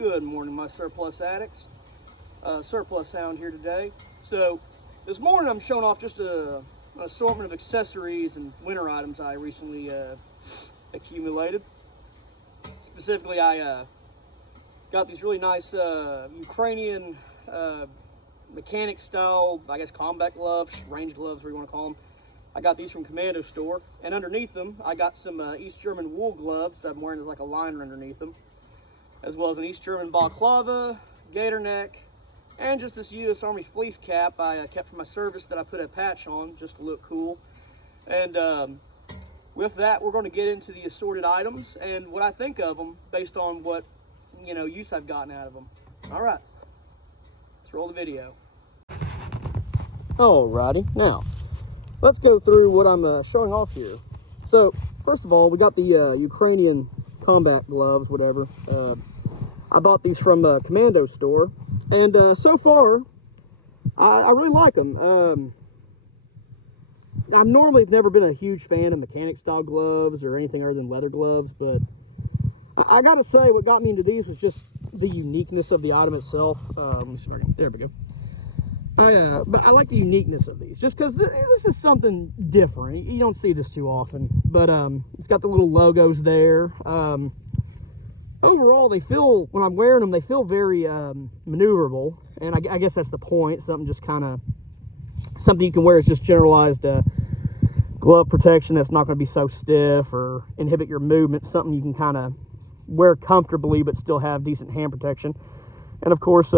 Good morning, my surplus addicts. Surplus Hound here today. So this morning I'm showing off just an assortment of accessories and winter items I recently accumulated. Specifically, I got these really nice Ukrainian mechanic style, I guess, combat gloves, range gloves, whatever you want to call them. I got these from Commando Store, and underneath them I got some East German wool gloves that I'm wearing as like a liner underneath them, as well as an East German Balaclava, Gaiter Neck, and just this U.S. Army fleece cap I kept from my service that I put a patch on just to look cool. And with that, we're going to get into the assorted items and what I think of them based on what, you know, use I've gotten out of them. All right, let's roll the video. Alrighty, now let's go through what I'm showing off here. So first of all, we got the Ukrainian Combat Gloves, whatever. I bought these from Commando Store, and so far I really like them. I normally have never been a huge fan of mechanic style gloves or anything other than leather gloves, but I gotta say what got me into these was just the uniqueness of the item itself. Let me see if I can, there we go. But I like the uniqueness of these, just because this is something different. You don't see this too often, but it's got the little logos there. Overall, they feel, when I'm wearing them, they feel very maneuverable, and I guess that's the point. Something just kind of, something you can wear as just generalized glove protection that's not going to be so stiff or inhibit your movement. Something you can kind of wear comfortably but still have decent hand protection. And of course,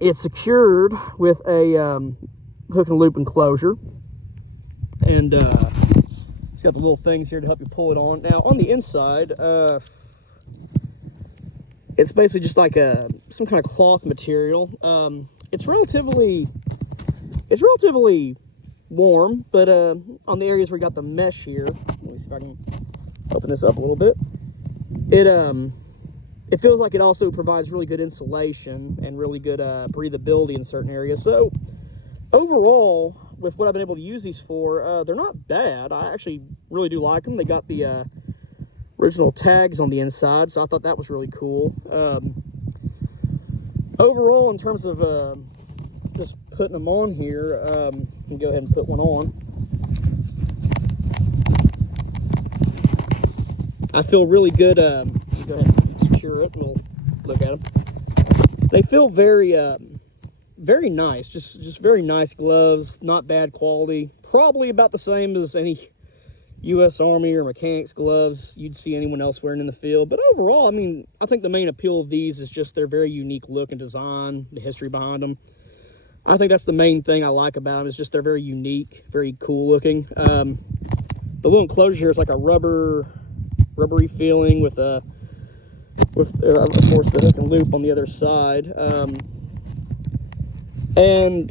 it's secured with a hook and loop enclosure, and it's got the little things here to help you pull it on. Now on the inside, it's basically just like some kind of cloth material. It's relatively warm, but on the areas where you got the mesh here, let me see if I can open this up a little bit. It feels like it also provides really good insulation and really good breathability in certain areas. So overall, with what I've been able to use these for, they're not bad. I actually really do like them. They got the original tags on the inside, so I thought that was really cool. Overall, in terms of just putting them on here, can go ahead and put one on. I feel really good. Go ahead and secure it and we'll look at them. They feel very very nice, just very nice gloves, not bad quality, probably about the same as any U.S. Army or mechanics gloves you'd see anyone else wearing in the field. But overall, I mean, I think the main appeal of these is just their very unique look and design, the history behind them. I think that's the main thing I like about them, is just they're very unique, very cool looking. The little enclosure here is like a rubbery feeling with of course the hook and loop on the other side. And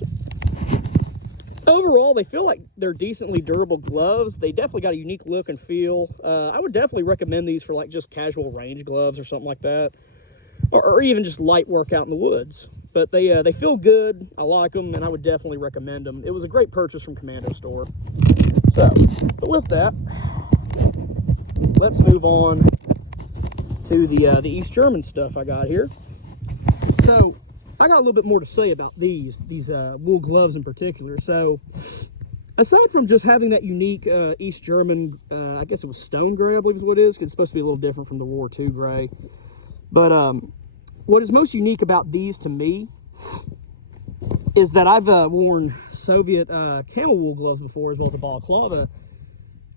overall, they feel like they're decently durable gloves. They definitely got a unique look and feel. I would definitely recommend these for like just casual range gloves or something like that, or even just light work out in the woods. But they feel good. I like them, and I would definitely recommend them. It was a great purchase from Commando Store. So, but with that, let's move on to the East German stuff I got here. So I got a little bit more to say about these wool gloves in particular. So aside from just having that unique East German, I guess it was stone gray, I believe is what it is, 'cause it's supposed to be a little different from the War II gray. But what is most unique about these to me is that I've worn Soviet camel wool gloves before, as well as a balaclava,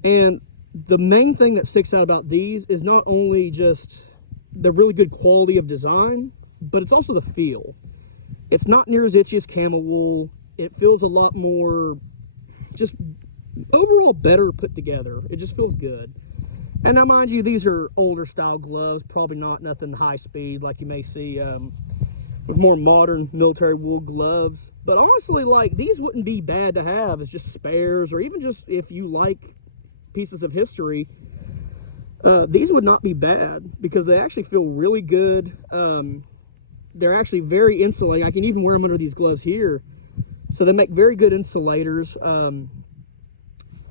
and the main thing that sticks out about these is not only just the really good quality of design, but it's also the feel. It's not near as itchy as camel wool. It feels a lot more, just overall better put together. It just feels good. And now, mind you, these are older style gloves, probably not nothing high speed like you may see with more modern military wool gloves. But honestly, like, these wouldn't be bad to have as just spares, or even just if you like pieces of history. These would not be bad because they actually feel really good. They're actually very insulating. I can even wear them under these gloves here. So they make very good insulators.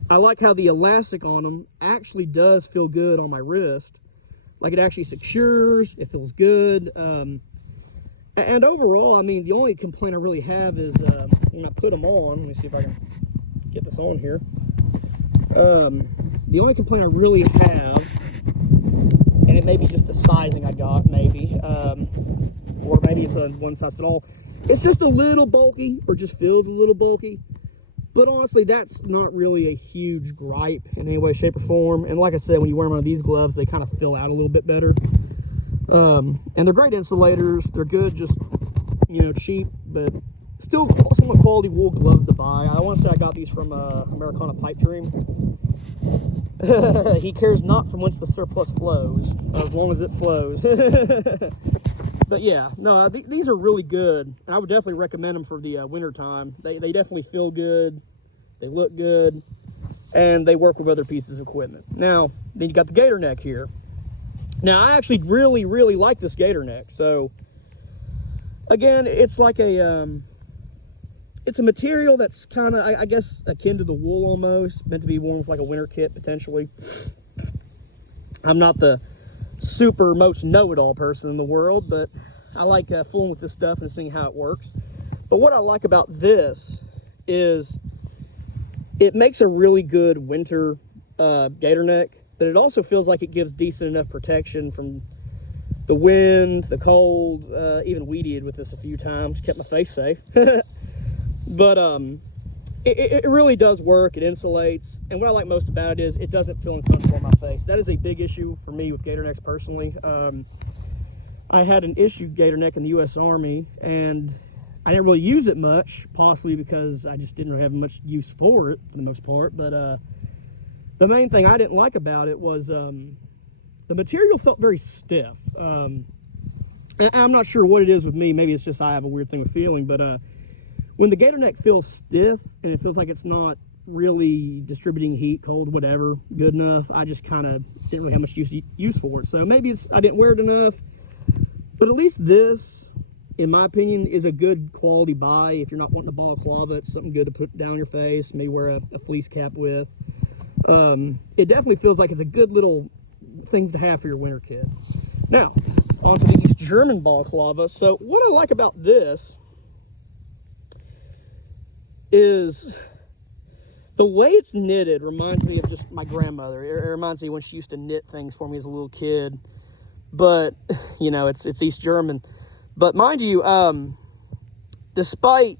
I like how the elastic on them actually does feel good on my wrist. Like, it actually secures, it feels good. And overall, I mean, the only complaint I really have is when I put them on, let me see if I can get this on here. The only complaint I really have, and it may be just the sizing I got, maybe, or maybe it's a one size fit all. It's just a little bulky, or just feels a little bulky. But honestly, that's not really a huge gripe in any way, shape, or form. And like I said, when you wear them on these gloves, they kind of fill out a little bit better. And they're great insulators. They're good, just, you know, cheap, but still somewhat quality wool gloves to buy. I want to say I got these from Americana Pipe Dream. He cares not from whence the surplus flows, as long as it flows. But yeah, no, these are really good. I would definitely recommend them for the winter time. They definitely feel good, they look good, and they work with other pieces of equipment. Now, then you got the Gaiter Neck here. Now, I actually really like this Gaiter Neck. So, again, it's like a, it's a material that's kind of, I guess, akin to the wool almost, meant to be worn with like a winter kit, potentially. I'm not the super most know-it-all person in the world, but I like fooling with this stuff and seeing how it works. But what I like about this is it makes a really good winter Gaiter Neck, but it also feels like it gives decent enough protection from the wind, the cold, even weeded with this a few times, kept my face safe. But it really does work. It insulates, and what I like most about it is it doesn't feel uncomfortable on my face. That is a big issue for me with Gaiter Necks personally. I had an issued Gaiter Neck in the U.S. Army, and I didn't really use it much, possibly because I just didn't have much use for it for the most part. But the main thing I didn't like about it was the material felt very stiff. And I'm not sure what it is with me. Maybe it's just I have a weird thing with feeling, but when the Gaiter Neck feels stiff and it feels like it's not really distributing heat, cold, whatever, good enough, I just kind of didn't really have much use for it. So maybe it's I didn't wear it enough, but at least this, in my opinion, is a good quality buy. If you're not wanting a balaclava, it's something good to put down your face, maybe wear a fleece cap with. It definitely feels like it's a good little thing to have for your winter kit. Now, onto the East German balaclava. So what I like about this is the way it's knitted reminds me of just my grandmother. It reminds me when she used to knit things for me as a little kid. But, you know, it's East German. But mind you, despite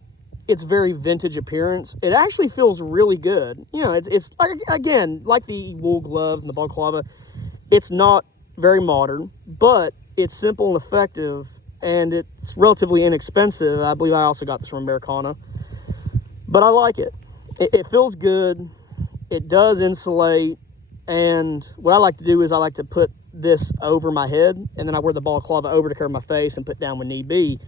its very vintage appearance, it actually feels really good. You know, it's like, again, like the wool gloves and the balaclava, it's not very modern, but it's simple and effective, and it's relatively inexpensive. I believe I also got this from Americana. But I like it. It feels good. It does insulate. And what I like to do is I like to put this over my head, and then I wear the balaclava over to cover my face and put down when need be.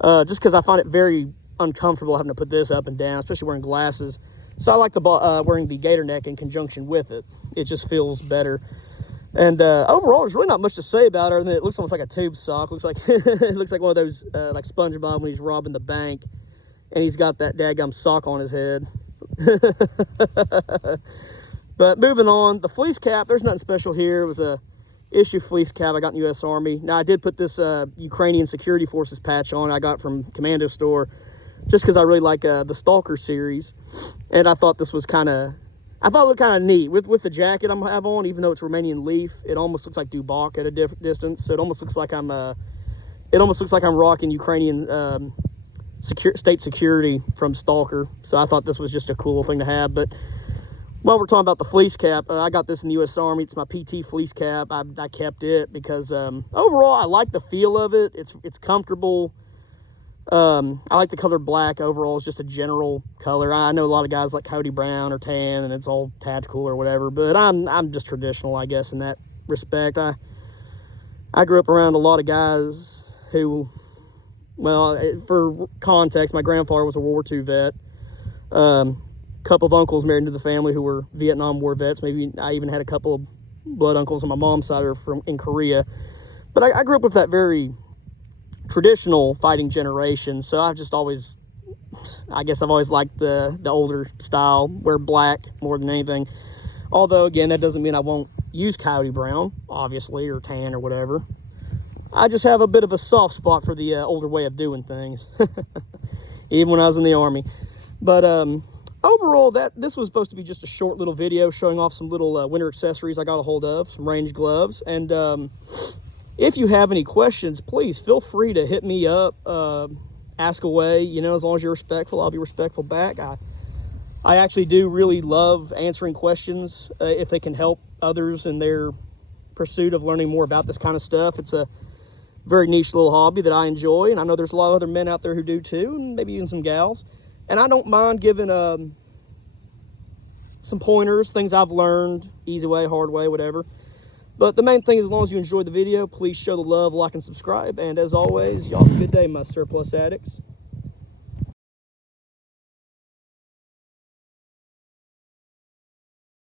Just because I find it very uncomfortable having to put this up and down, especially wearing glasses. So I like the wearing the Gaiter Neck in conjunction with it. It just feels better. And overall, there's really not much to say about it. It looks almost like a tube sock. Looks like it looks like one of those like SpongeBob when he's robbing the bank, and he's got that daggum sock on his head. But moving on, the fleece cap, there's nothing special here. It was a issue fleece cap I got in the U.S. Army. Now, I did put this Ukrainian Security Forces patch on I got from Commando Store just because I really like the S.T.A.L.K.E.R series. And I thought this was kind of, I thought it looked kind of neat. With the jacket I have on, even though it's Romanian leaf, it almost looks like Dubak at a distance. So it almost looks like I'm rocking Ukrainian state security from S.T.A.L.K.E.R. So I thought this was just a cool thing to have. But while we're talking about the fleece cap, I got this in the U.S. Army. It's my PT fleece cap. I kept it because overall I like the feel of it. It's comfortable. I like the color black overall. It's just a general color. I know a lot of guys like Cody Brown or tan, and it's all tactical or whatever. But I'm just traditional, I guess, in that respect. I grew up around a lot of guys who, well, for context, my grandfather was a World War II vet. Couple of uncles married into the family who were Vietnam War vets. Maybe I even had a couple of blood uncles on my mom's side who are from in Korea. But I grew up with that very traditional fighting generation, so I've always liked the older style, wear black more than anything. Although, again, that doesn't mean I won't use coyote brown, obviously, or tan or whatever. I just have a bit of a soft spot for the older way of doing things, even when I was in the Army. But overall, this was supposed to be just a short little video showing off some little winter accessories I got a hold of, some range gloves. And if you have any questions, please feel free to hit me up, ask away. You know, as long as you're respectful, I'll be respectful back. I actually do really love answering questions if they can help others in their pursuit of learning more about this kind of stuff. It's a very niche little hobby that I enjoy, and I know there's a lot of other men out there who do too, and maybe even some gals. And I don't mind giving some pointers, things I've learned, easy way, hard way, whatever. But the main thing is, as long as you enjoyed the video, please show the love, like, and subscribe. And as always, y'all have a good day, my surplus addicts.